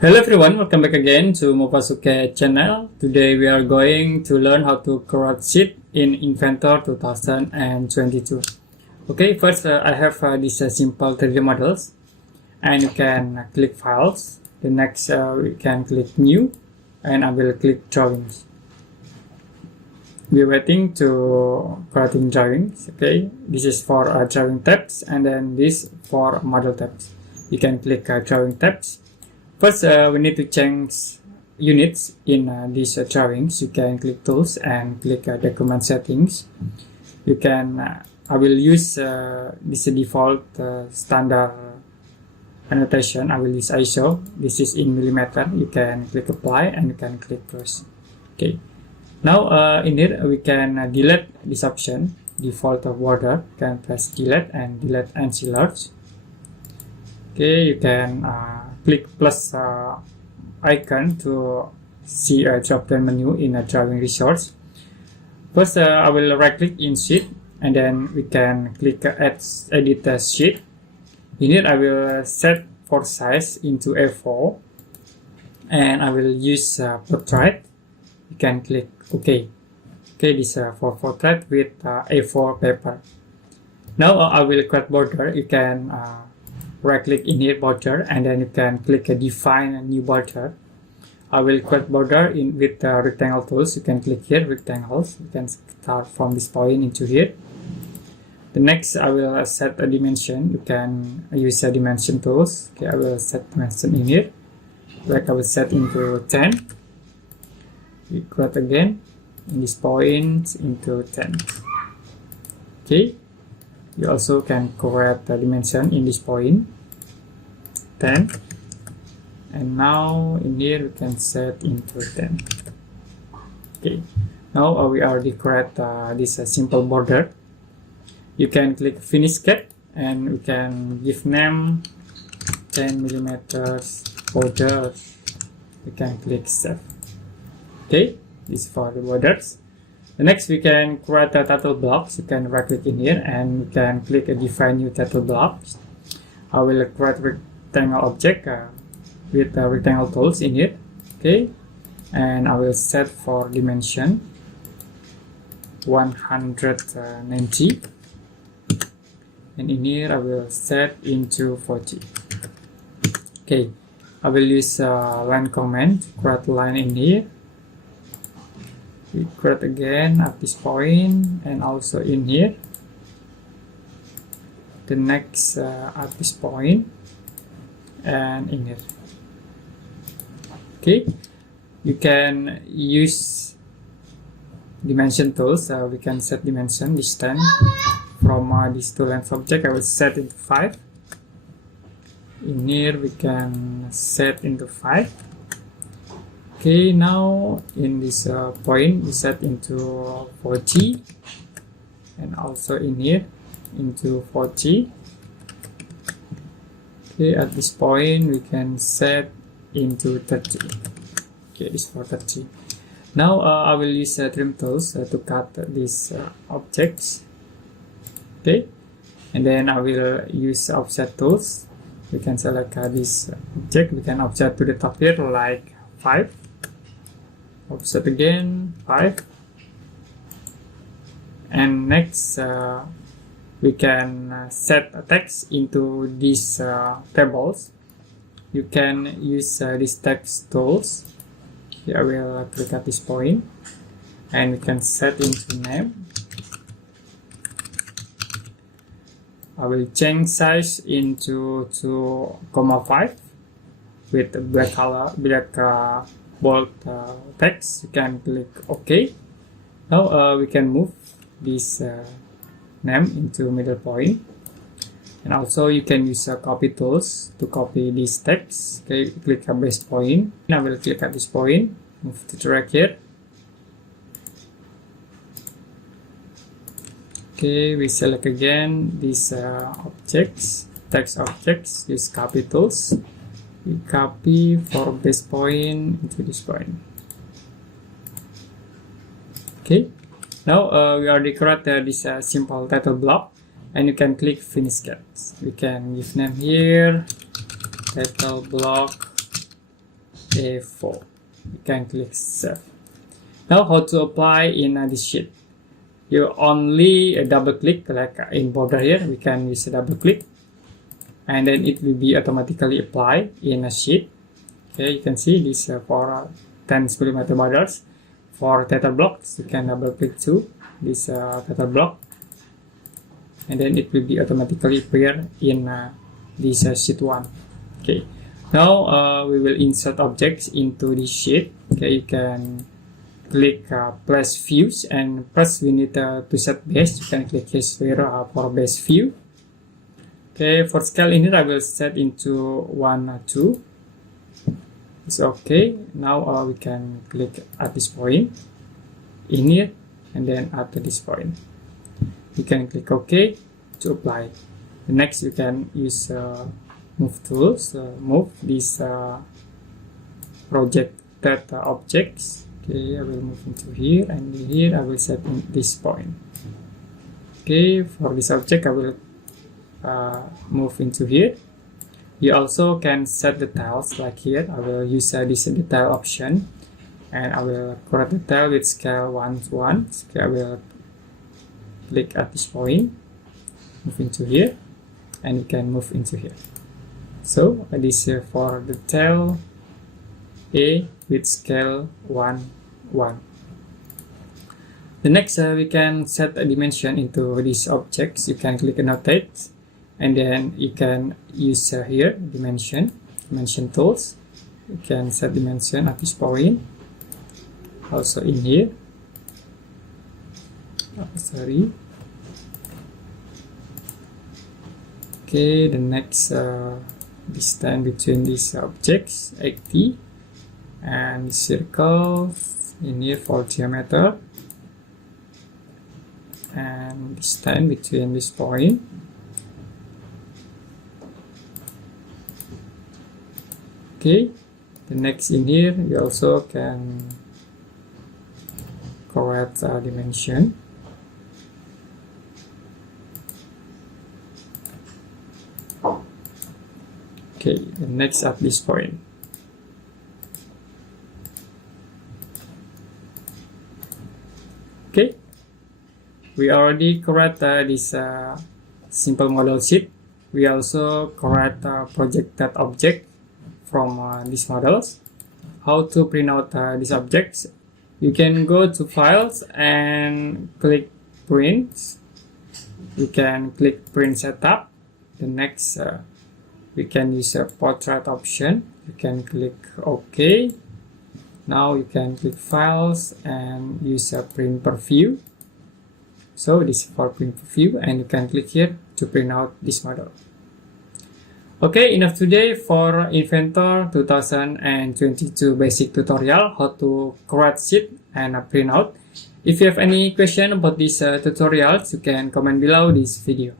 Hello everyone, welcome back again to Mopasuke channel. Today we are going to learn how to create sheet in Inventor 2022. Okay, first I have these simple 3D models, and you can click files. The next we can click new, and I will click drawings. We're waiting to creating drawings. Okay, this is for drawing tabs, and then this for model tabs. You can click drawing tabs. First, we need to change units in these drawings. You can click tools and click document settings. You can, I will use this default standard annotation. I will use ISO. This is in millimeter. You can click apply and you can click close. Okay. Now in here we can delete this option, default border. You can press delete and delete NC large. Okay, you can click plus icon to see a drop-down menu in a drawing resource. First, I will right-click in sheet, and then we can click edit sheet. In here, I will set for size into A4, and I will use portrait. You can click OK. Okay, this for portrait with A4 paper. Now I will create border. You can right click in here border, and then you can click define a new border. I will create border in with rectangle tools. You can click here rectangles. You can start from this point into here. The next I will set a dimension. You can use a dimension tools. Okay, I will set dimension in here. Like I will set into 10. We create again in this point into 10. Okay. You also can create the dimension in this point 10, and now in here we can set into 10. Okay, now we already create this simple border. You can click finish cut, and we can give name 10 millimeters border. We can click save. Okay, this is for the borders. The next we can create a title blocks. You can right click in here and we can click define new title blocks. I will create rectangle object with the rectangle tools in here. Okay, and I will set for dimension 190, and in here I will set into 40. Okay, I will use line command to create line in here. We create again at this point and also in here. The next at this point and in here. Okay, you can use dimension tools. We can set dimension this time from this two length object. I will set into 5. In here we can set into 5. Okay, now in this point we set into 40, and also in here into 40. Okay, at this point we can set into 30. Okay, this for 30. Now I will use trim tools to cut these objects. Okay, and then I will use offset tools. We can select this object. We can offset to the top here like 5. Offset again 5, and next we can set a text into these tables. You can use these text tools. Here I will click at this point, and we can set into name. I will change size into 2,5 with black color, bold text. You can click OK. Now we can move this name into middle point, and also you can use copy tools to copy this text. Okay, click a base point. Now I will click at this point, move to drag here. Okay, we select again these objects, text objects, use copy tools. We copy for base point into this point. Okay, now we already created this simple title block, and you can click finish cut. We can give name here title block A4. You can click save. Now how to apply in this sheet? You only double click, like in border here, we can use a double click, and then it will be automatically applied in a sheet. Okay, you can see this for 10mm borders. For tether blocks, you can double click to this tether block, and then it will be automatically appear in this sheet 1. Okay, now we will insert objects into this sheet. Okay, you can click place views, and first we need to set base. You can click here for base view. Okay, for scale in here I will set into 1, 2. It's okay. Now we can click at this point in here, and then at this point you can click OK to apply. The next you can use move tools, move these projected objects. Okay, I will move into here, and here I will set in this point. Okay, for this object I will move into here. You also can set the tiles, like here I will use this detail option, and I will correct the tile with scale 1:1. Okay, I will click at this point, move into here, and you can move into here. So this is for the tile A with scale 1:1. The next we can set a dimension into these objects. You can click annotate, and then you can use here dimension tools. You can set dimension at this point, also in here. Sorry. Okay, the next distance between these objects 80, and circle in here for diameter, and distance between this point. Okay, the next in here you also can correct dimension. Okay, the next at this point. Okay, we already correct this simple model sheet. We also correct projected object from these models. How to print out these objects? You can go to files and click print. You can click print setup. The next we can use a portrait option. You can click OK. Now you can click files and use a print preview. So this is for print preview, and you can click here to print out this model. Okay, enough today for Inventor 2022 basic tutorial how to create sheet and print out. If you have any question about these tutorials, you can comment below this video.